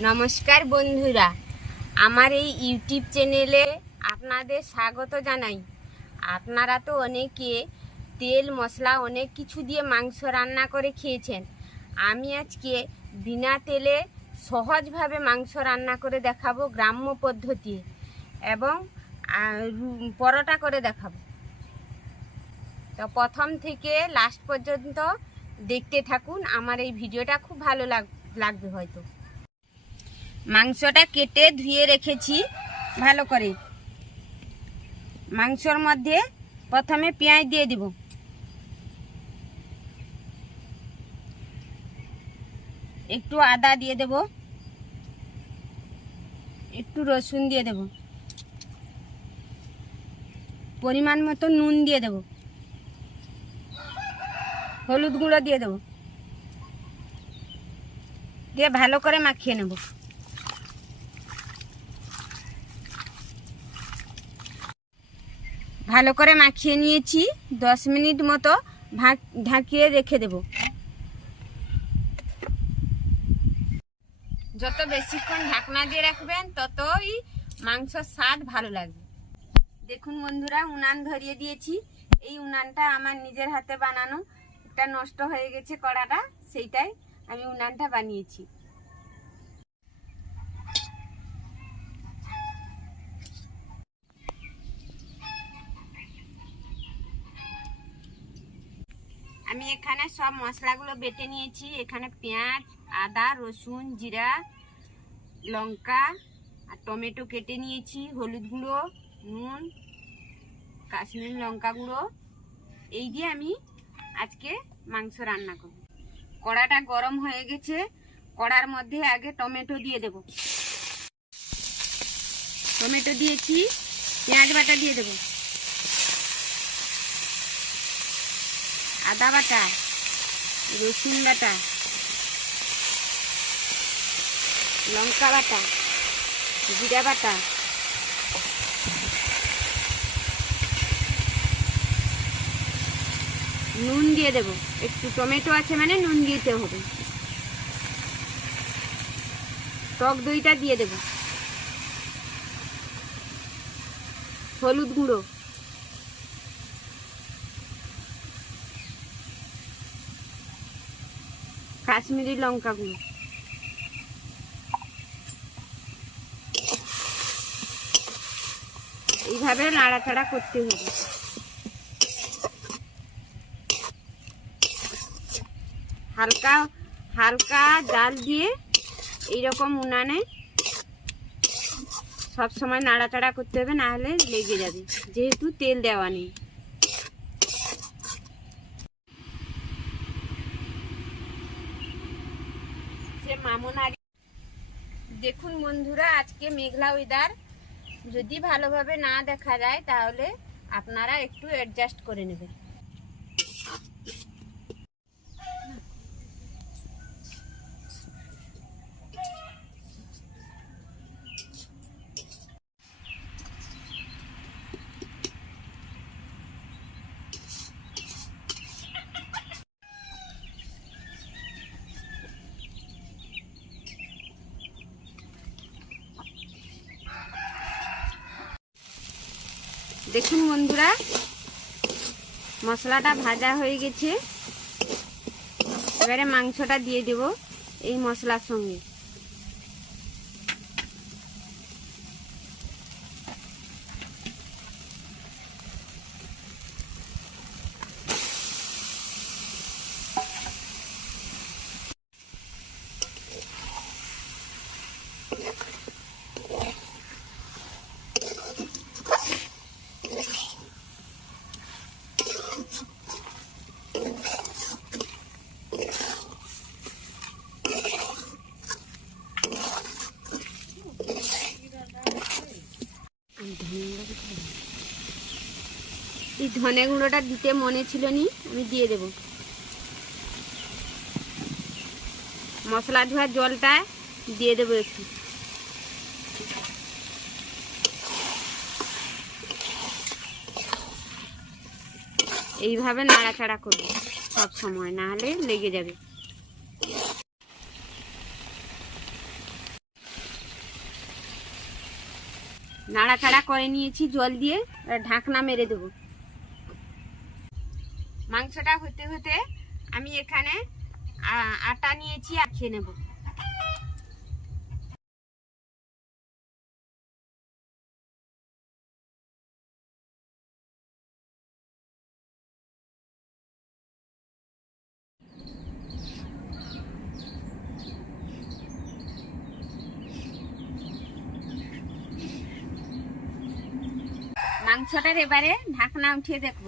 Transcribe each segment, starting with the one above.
নমস্কার বন্ধুরা, আমার এই ইউটিউব চ্যানেলে আপনাদের স্বাগত জানাই। আপনারা তো অনেকে তেল, মশলা, অনেক কিছু দিয়ে মাংস রান্না করে খেয়েছেন। আমি আজকে বিনা তেলে সহজভাবে মাংস রান্না করে দেখাবো গ্রাম্য পদ্ধতি এবং পরোটা করে দেখাবো। তো প্রথম থেকে লাস্ট পর্যন্ত দেখতে থাকুন, আমার এই ভিডিওটা খুব ভালো লাগ- লাগবে হয়তো। মাংসটা কেটে ধুয়ে রেখেছি, ভালো করে। মাংসর মধ্যে প্রথমে পেঁয়াজ দিয়ে দিব। একটু আদা দিয়ে দেব। একটু রসুন দিয়ে দেব। পরিমাণ মতো নুন দিয়ে দেব। হলুদ গুঁড়ো দিয়ে দেব। দিয়ে ভালো করে মাখিয়ে নেব। ভালো করে মাখিয়ে নিয়েছি। দশ মিনিট মতো ঢাকিয়ে রেখে দেব। যত বেশিক্ষণ ঢাকনা দিয়ে রাখবেন, ততই মাংসর স্বাদ ভালো লাগবে। দেখুন বন্ধুরা, উনান ধরিয়ে দিয়েছি। এই উনানটা আমার নিজের হাতে বানানো। এটা নষ্ট হয়ে গেছে কড়াটা, সেইটাই আমি উনানটা বানিয়েছি। আমি এখানে সব মশলাগুলো বেটে নিয়েছি। এখানে পেঁয়াজ, আদা, রসুন, জিরা, লঙ্কা আর টমেটো কেটে নিয়েছি। হলুদ গুঁড়ো, নুন, কাশ্মীর লঙ্কা গুঁড়ো। এই দিয়ে আমি আজকে মাংস রান্না করব। কড়াটা গরম হয়ে গেছে। কড়ার মধ্যে আগে টমেটো দিয়ে দেব। টমেটো দিয়েছি, পেঁয়াজ বাটা দিয়ে দেবো। আদা বাটা, রসুন বাটা, লঙ্কা বাটা, জিরা বাটা, নুন দিয়ে দেব। একটু টমেটো আছে মানে নুন দিতে হবে। টক দইটা দিয়ে দেব। হলুদ গুঁড়ো। কাশ্মীরি লঙ্কা গুঁড়ো এইভাবে নাড়াচাড়া করতে হবে। হালকা হালকা জাল দিয়ে এইরকম উনানে সব সময় নাড়াচাড়া করতে হবে না হলে লেগে যাবে। যেহেতু তেল দেওয়া নেই। সে মামনারি দেখুন বন্ধুরা, আজকে মেঘলা ওয়েদার যদি ভালোভাবে না দেখা যায়, তাহলে আপনারা একটু অ্যাডজাস্ট করে নেবেন। দেখুন বন্ধুরা মশলাটা ভাজা হয়ে গেছে। এবারে মাংসটা দিয়ে দেব এই মশলার সঙ্গে এই ধনে গুঁড়োটা দিতে মনে ছিল নি, আমি দিয়ে দেব। মশলা ধোয়ার জলটা দিয়ে দেবো একটু। এইভাবে নাড়াচাড়া করব সব সময়, না হলে লেগে যাবে। নাড়াচাড়া করে নিয়েছি জল দিয়ে ঢাকনা মেরে দেবো। মাংসটা হতে হতে আমি এখানে আটা নিয়েছি আর খেয়ে নেব। মাংসটার এবারে ঢাকনা উঠিয়ে দেখব।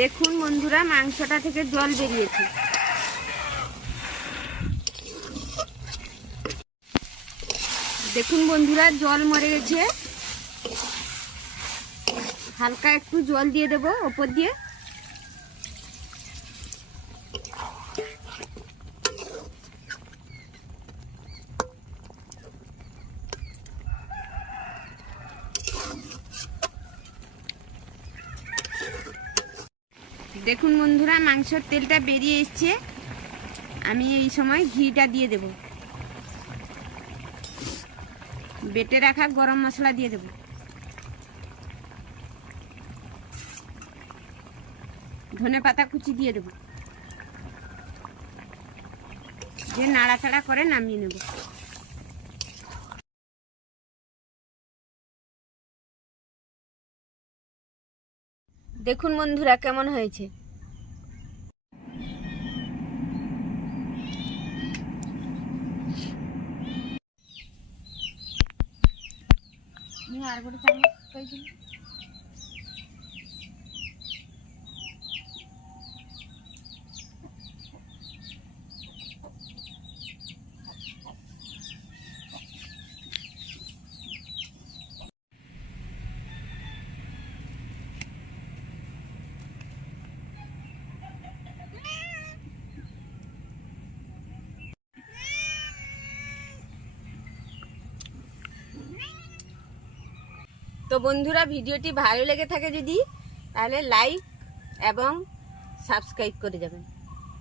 দেখুন বন্ধুরা, মাংসটা থেকে জল বেরিয়েছে। দেখুন বন্ধুরা, জল মরে গেছে। হালকা একটু জল দিয়ে দেবো ওপর দিয়ে। দেখুন বন্ধুরা, মাংসর তেলটা বেরিয়ে এসছে। আমি এই সময় ঘিটা দিয়ে দেব। বেটে রাখা গরম মশলা দিয়ে দেব। ধনে পাতা কুচি দিয়ে দেব। যে নাড়াচাড়া করে নামিয়ে নেব। দেখুন বন্ধুরা কেমন হয়েছে। আর তো বন্ধুরা ভিডিওটি ভালো লেগে থাকে যদি তাহলে লাইক এবং সাবস্ক্রাইব করে যাবেন।